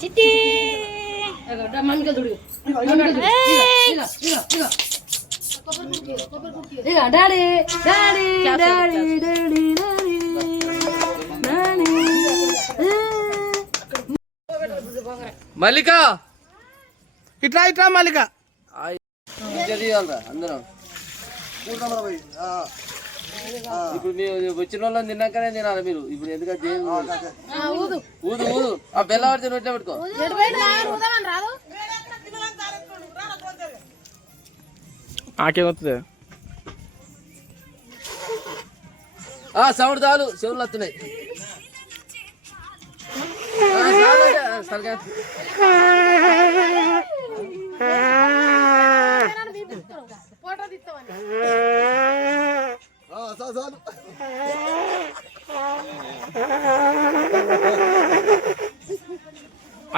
చిట్టి మల్లిక ఇట్లా ఇట్లా మల్లిక అందరం ఇప్పుడు మీరు వచ్చిన వాళ్ళని తిన్నాకనే తినాలి మీరు ఇప్పుడు ఎందుకంటే ఊదు ఊదు ఆ బెల్ల పడితే నోట్లో పెట్టుకో ఆకేమవుతుంది సౌండ్ చాలు చెవులు వస్తున్నాయి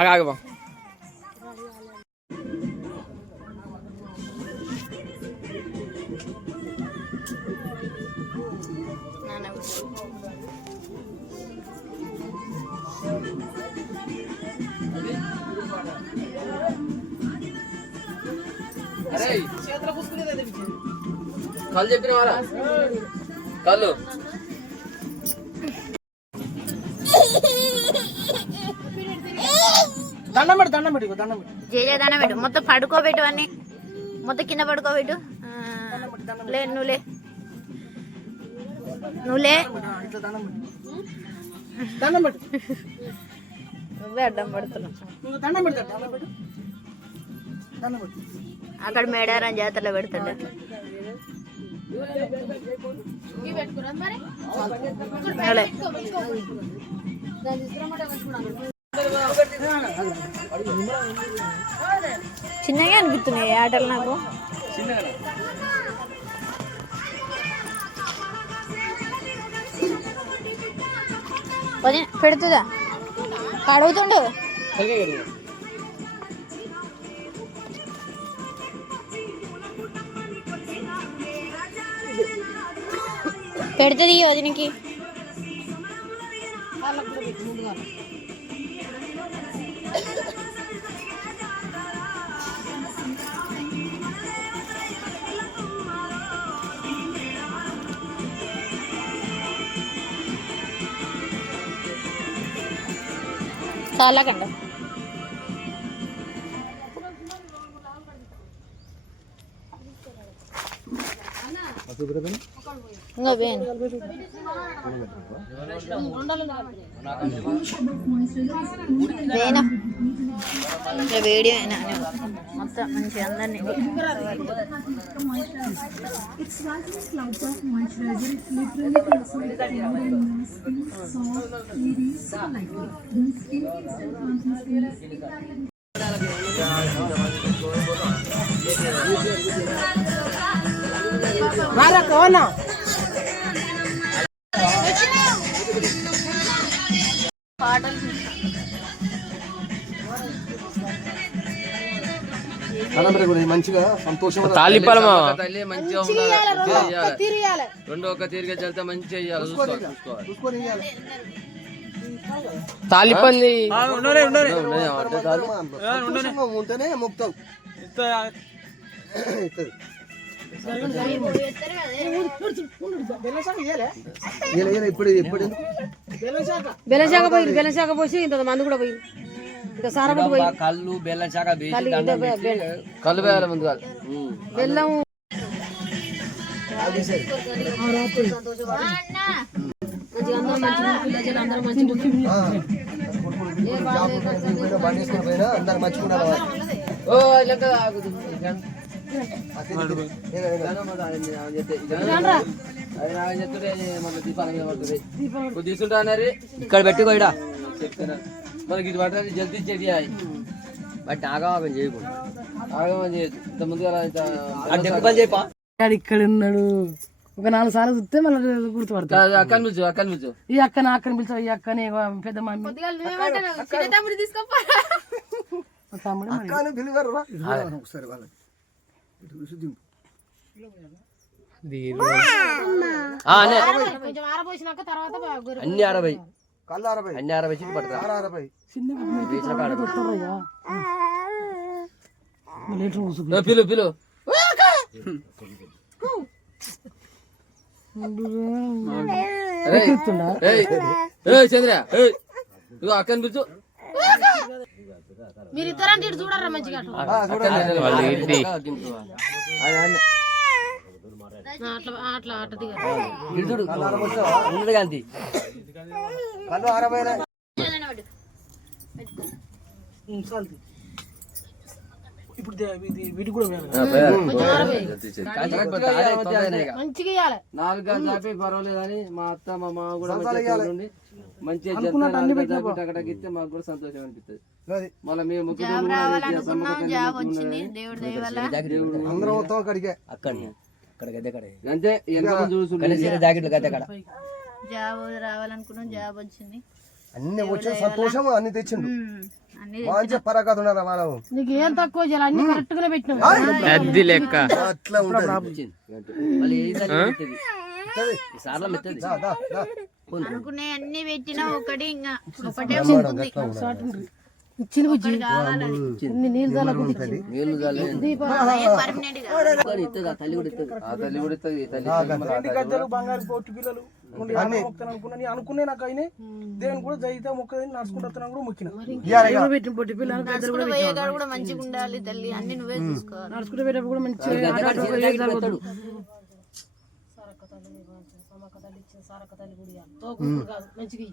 ఆగబా కళ్ళు చెప్పిన వారా కళ్ళు దండం పెట్టు దండం పెట్టు దండం పెట్టు జైలే దండం పెట్టు మొత్తం పడుకోబెట్టు అన్ని మొత్తం కింద పడుకోబెట్టు లే నువ్వులే నువ్వులే ఇట్లా దండం పెట్టు నువ్వే అడ్డం పడుతున్నావు దండం పెడతాడు దండం పెట్టు దండం పెట్టు అక్కడ మేడారం జాతరలో పెడతాడు చిన్నగా అనిపిస్తున్నాయి ఆటలు నాకు పెడుతుందా అడుగుతుండు పెడుతుంది వదినికి చాలా కండ ఇంకా వేను వేనా వీడియో అయినా మొత్తం మంచి అందరినీ రారా కోనా మంచిగా సంతోషంగా తాలిపాలమా తల్లి మంచిగా ఉండాలి రెండో ఒక తీరిగా చల్తే మంచిగా చేయాలి తాలిపంది ఉంటేనే మొక్తావు బెల్లశాఖ పోయి బెల్లశాఖ పోసి ఇంత మంది కూడా పోయి ఇంకా సారపట్టు పోయి కళ్ళు బెల్లం శాఖ కళ్ళు వేయాలి ముందు బెల్లం అందరు మంచిగా తీసుకుంటా ఇక్కడ పెట్టుకోడా చెప్తున్నా మనకి ఇది పట్టాలి జల్దీ చెడి బట్ ఆగమని చేయకూడదు ఆగమని చేయొద్దు ఇంత ముందుగా చెప్పా ఇక్కడ ఉన్నాడు ఒక 4 సార్లు చూస్తే మళ్ళీ గుర్తుపడతాడు అక్కని పిలుచు అక్కని పిలుచు ఈ అక్కని అక్కని పిలిచావు ఈ అక్కని పెద్ద మమ్మీ అన్ని 60 కళ్ళు 60 అన్ని 60 చీట్లు పడతా 60 పిలు పిలు చంద్ర అక్కని పిలుచు మీరు ఇద్దరంటే ఇటు చూడరా మంచిగా అట్లా అట్లా అట్ట చూడు ఉండదు కాంతి కళ్ళు 60 ఇప్పుడు వీటి కూడా మంచిగా ఇవ్వాలి 4 గంటలు చాపి పర్వాలేదని మా అత్త మా మామ కూడా మంచిగా మంచిగా చెప్తే అక్కడికి ఇస్తే మాకు కూడా సంతోషం అనిపిస్తుంది. మళ్ళీ మేము జాబ్ రావాలనుకున్నాం, జాబ్ వచ్చింది దేవుడి దయ వల్ల. అందరం మొత్తం అక్కడికే అంతే జాబ్ రావాలనుకున్నాం, జాబ్ వచ్చింది. అన్ని వచ్చిన సంతోషం అన్ని తెచ్చిండు. అన్ని మంచి పరకథ ఉన్నారా వాళ్ళు నీకు ఏం తక్కువ చేయాలి అన్ని కరెక్ట్ గానే పెట్టినావు అట్లా ఉంటుంది. సార్లు మెత్తది అనుకునే అన్ని పెట్టినా ఒకటి ఇంకా ఒకటే ఉంటుంది. ఇచ్చింది బుజ్జి ఇన్ని నీళ్ళు నీళ్ళు పర్మనెంట్ గా ఇస్తుంది ఆ తల్లి కూడా ఇస్తుంది ఆ తల్లి కూడా ఇస్తుంది గద్దెలు బంగారు పోటు పిల్లలు మొక్కను అనుకున్నా అనుకునే నాకు అయినా దేవుని కూడా జైతే మొక్క నడుచుకుంటూ వస్తున్నా కూడా మొక్కిన పెట్టిన పొట్టి పిల్లలు నడుచుకుంటూ పోయేగాడు కూడా మంచిగా ఉండాలి తల్లి, అన్ని నువ్వే చూసుకోవాలి. నడుచుకుంటూ పెట్టేప్పుడు కూడా మంచిగా మంచిగా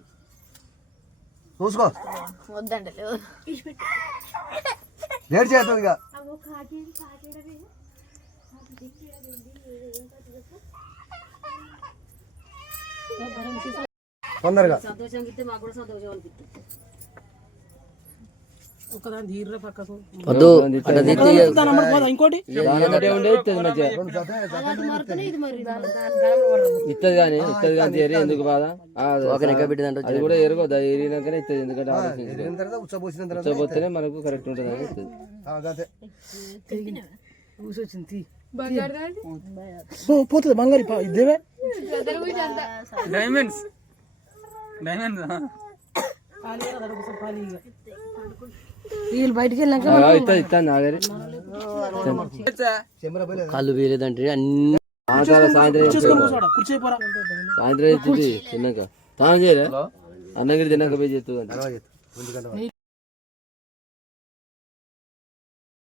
చూసుకో వద్దంటే లేట్ చేస్తాం ఇక తొందరగా సంతోషంగా ఇస్తే మాకు కూడా సంతోషం అనిపిస్తుంది. ఒకదాని తీర్ర పక్కకు వద్దు ఇంకోటి ఇత్తది కానీ ఎందుకు బాధ అది కూడా ఎరుగో ఎరిగినాకనే ఇస్తుంది. ఎందుకంటే ఉచ్చబోస్తేనే మనకు కరెక్ట్ ఉంటుంది అని ఇస్తుంది. ఊసొచ్చింది పోతుంది బంగారు ఇదేవే డైమండ్స్ వీళ్ళు బయటికి వెళ్ళాక కళ్ళు వేయలేదంటే అన్ని సాయంత్రం సాయంత్రం తిన్నాక తాను చేయలే అన్నగిరి తిన్నాక పోయి చేస్తుంది.